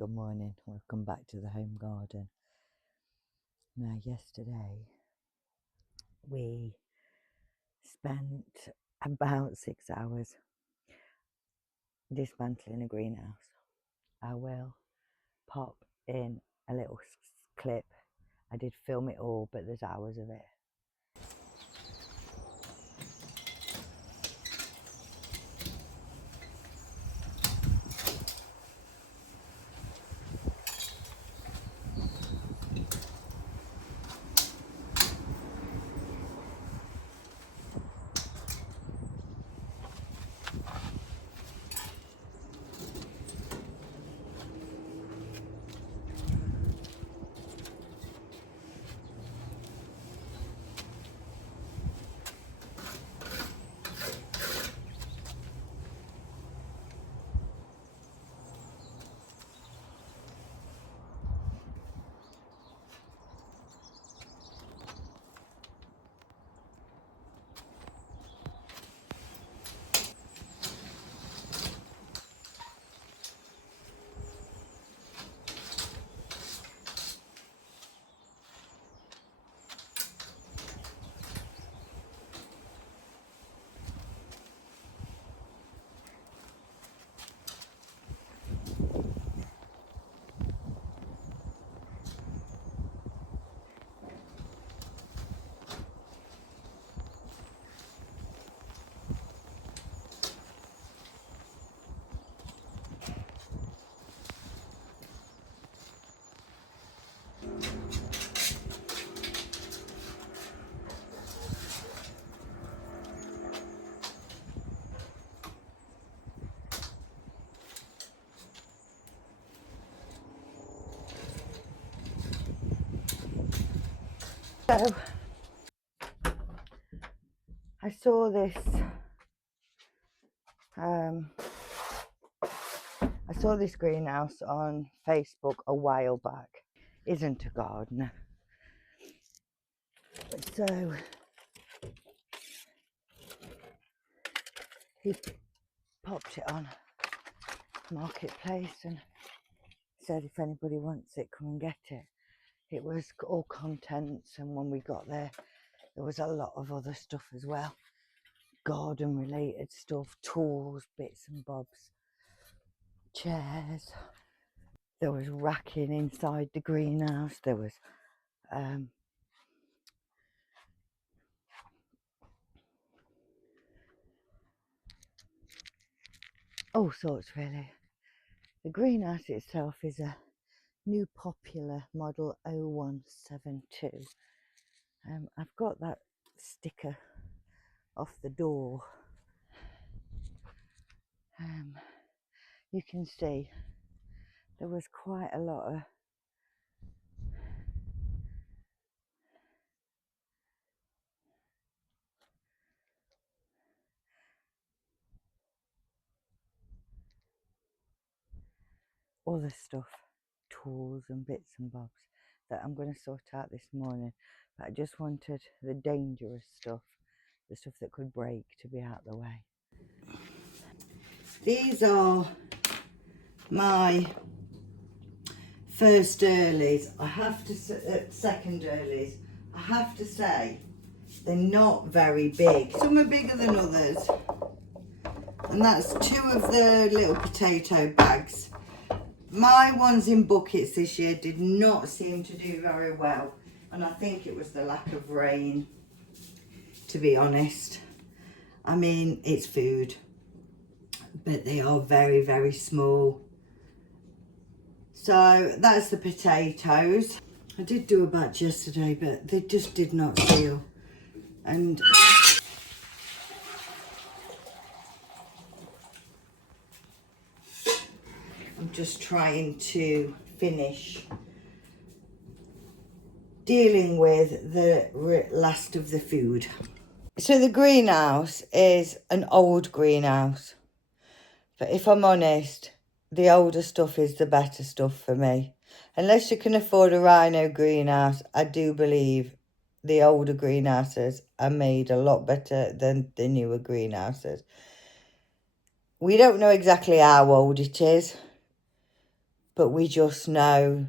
Good morning, welcome back to the home garden. Now yesterday we spent about 6 hours dismantling a greenhouse. I will pop in a little clip. I did film it all, but there's hours of it. So I saw this greenhouse on Facebook a while back. Isn't a gardener. So he popped it on Marketplace and said if anybody wants it, come and get it. It was all contents, and when we got there was a lot of other stuff as well, garden related stuff, tools, bits and bobs, chairs. There was racking inside the greenhouse. There was all sorts really. The greenhouse itself is a new popular model 0172. I've got that sticker off the door. You can see there was quite a lot of other stuff, tools and bits and bobs that I'm going to sort out this morning. But I just wanted the dangerous stuff, the stuff that could break, to be out of the way. These are my first earlies. I have to second earlies. I have to say they're not very big. Some are bigger than others, and that's 2 of the little potato bags. My ones in buckets this year did not seem to do very well, and I think it was the lack of rain, to be honest. I mean, it's food, but they are very, very small. So that's the potatoes. I did do a batch yesterday, but they just did not seal. And I'm just trying to finish dealing with the last of the food. So the greenhouse is an old greenhouse. But if I'm honest, the older stuff is the better stuff for me. Unless you can afford a rhino greenhouse, I do believe the older greenhouses are made a lot better than the newer greenhouses. We don't know exactly how old it is, but we just know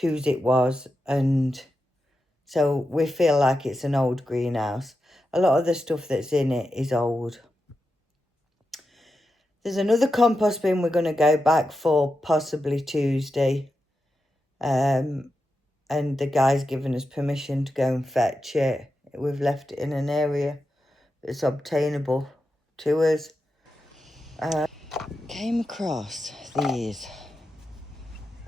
whose it was, and so we feel like it's an old greenhouse. A lot of the stuff that's in it is old. There's another compost bin we're going to go back for possibly Tuesday. And the guy's given us permission to go and fetch it. We've left it in an area that's obtainable to us. Came across these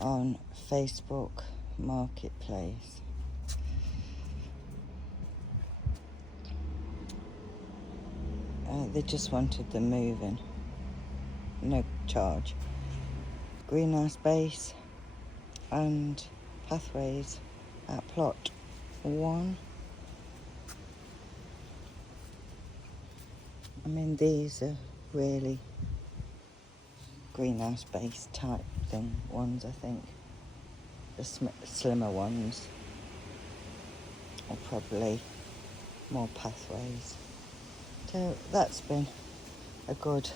on Facebook Marketplace. They just wanted them moving. No charge. Greenhouse base and pathways at plot 1. I mean, these are really greenhouse base type ones, I think. The slimmer ones are probably more pathways. So that's been a good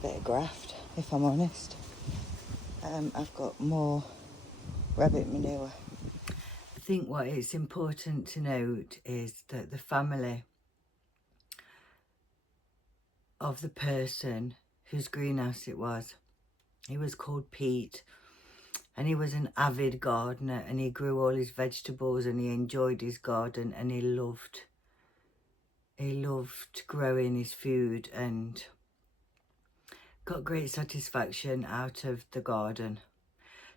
bit of graft, if I'm honest. I've got more rabbit manure. I think what is important to note is that the family of the person whose greenhouse it was, he was called Pete, and he was an avid gardener, and he grew all his vegetables, and he enjoyed his garden, and he loved growing his food and got great satisfaction out of the garden.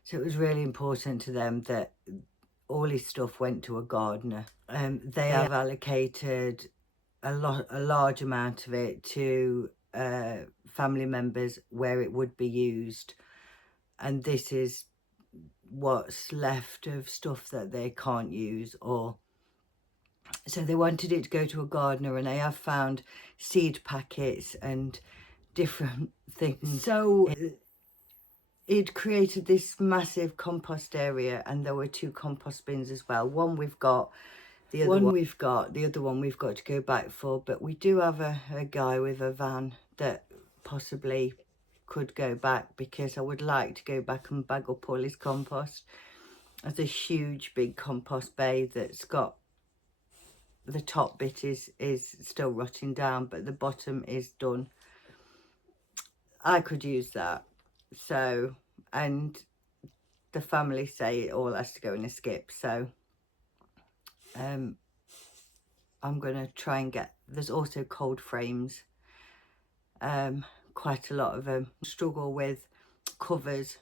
So it was really important to them that all his stuff went to a gardener. They have allocated a large amount of it to family members where it would be used, and this is what's left of stuff that they can't use, or so they wanted it to go to a gardener, and I have found seed packets and different things. So it created this massive compost area, and there were 2 compost bins as well. One we've got, the other one we've got, the other one we've got to go back for, but we do have a guy with a van that possibly could go back, because I would like to go back and bag up all his compost. There's a huge big compost bay that's got, the top bit is still rotting down, but the bottom is done. I could use that. So, and the family say it all has to go in a skip, so I'm going to try and get, there's also cold frames, quite a lot of them. Struggle with covers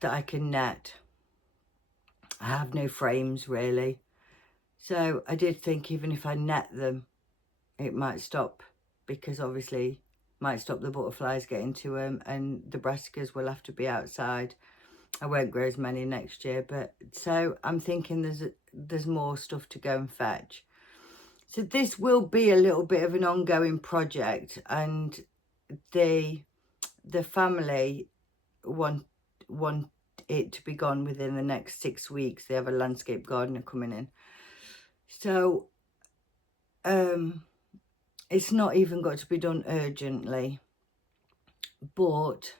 that I can net. I have no frames really, so I did think even if I net them it might stop, because obviously might stop the butterflies getting to them, and the brassicas will have to be outside. I won't grow as many next year, but so I'm thinking there's more stuff to go and fetch. So this will be a little bit of an ongoing project, and the family want it to be gone within the next 6 weeks. They have a landscape gardener coming in, so it's not even got to be done urgently, but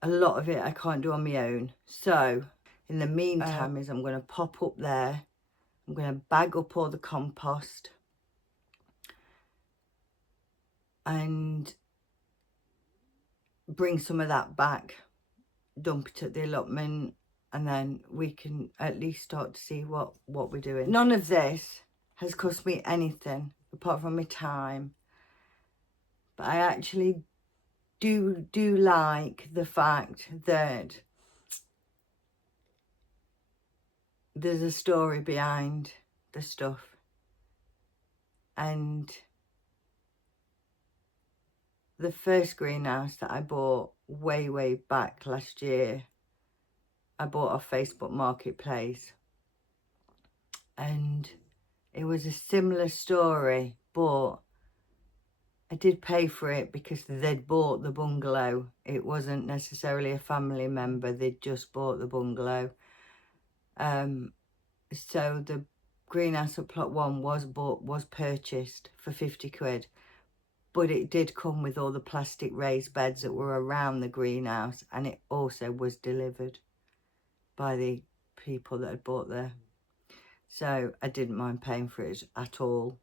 a lot of it I can't do on my own. So in the meantime is I'm going to pop up there, I'm going to bag up all the compost and bring some of that back, dump it at the allotment, and then we can at least start to see what we're doing. None of this has cost me anything apart from my time, but I actually do like the fact that there's a story behind the stuff. And the first greenhouse that I bought way back last year, I bought off Facebook Marketplace, and it was a similar story, but I did pay for it because they'd bought the bungalow. It wasn't necessarily a family member, they'd just bought the bungalow. So the greenhouse at plot 1 was purchased for 50 quid, but it did come with all the plastic raised beds that were around the greenhouse, and it also was delivered by the people that had bought there. So I didn't mind paying for it at all.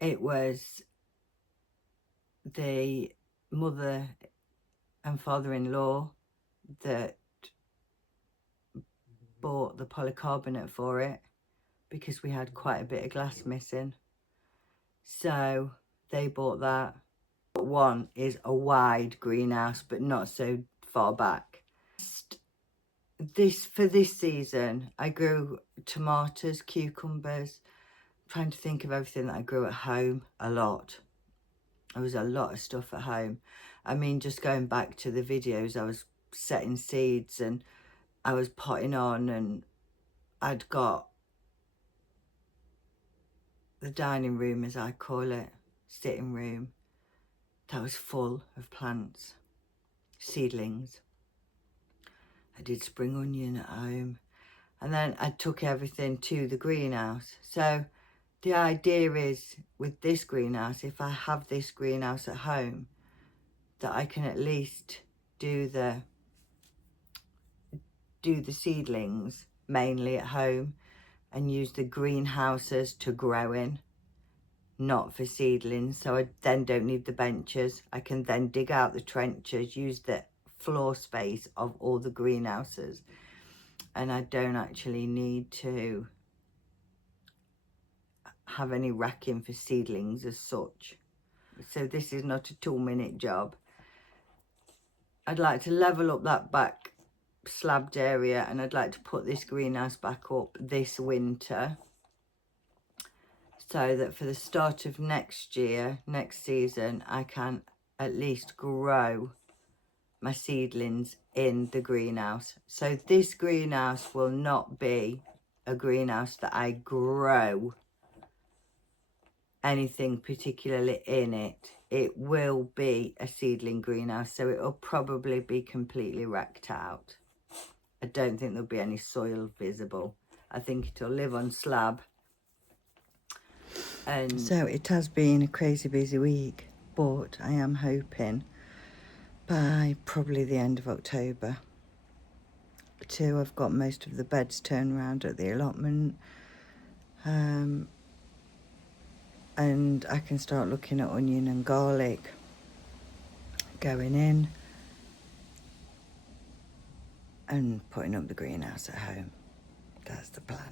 It was the mother and father-in-law that bought the polycarbonate for it, because we had quite a bit of glass missing. So they bought that. One is a wide greenhouse, but not so far back. For this season, I grew tomatoes, cucumbers. I'm trying to think of everything that I grew at home. A lot. There was a lot of stuff at home. I mean, just going back to the videos, I was setting seeds and I was potting on, and I'd got the dining room, as I call it, sitting room, that was full of plants, seedlings. I did spring onion at home, and then I took everything to the greenhouse. So the idea is, with this greenhouse, if I have this greenhouse at home, that I can at least do the seedlings mainly at home and use the greenhouses to grow in, not for seedlings. So I then don't need the benches. I can then dig out the trenches, use the floor space of all the greenhouses, and I don't actually need to have any racking for seedlings as such. So this is not a 2-minute job. I'd like to level up that back slabbed area, and I'd like to put this greenhouse back up this winter, so that for the start of next season, I can at least grow my seedlings in the greenhouse. So this greenhouse will not be a greenhouse that I grow anything particularly in it. It will be a seedling greenhouse, so it'll probably be completely wrecked out. I don't think there'll be any soil visible. I think it'll live on slab. And so it has been a crazy busy week, but I am hoping by probably the end of October to have got most of the beds turned around at the allotment, and I can start looking at onion and garlic going in and putting up the greenhouse at home. That's the plan.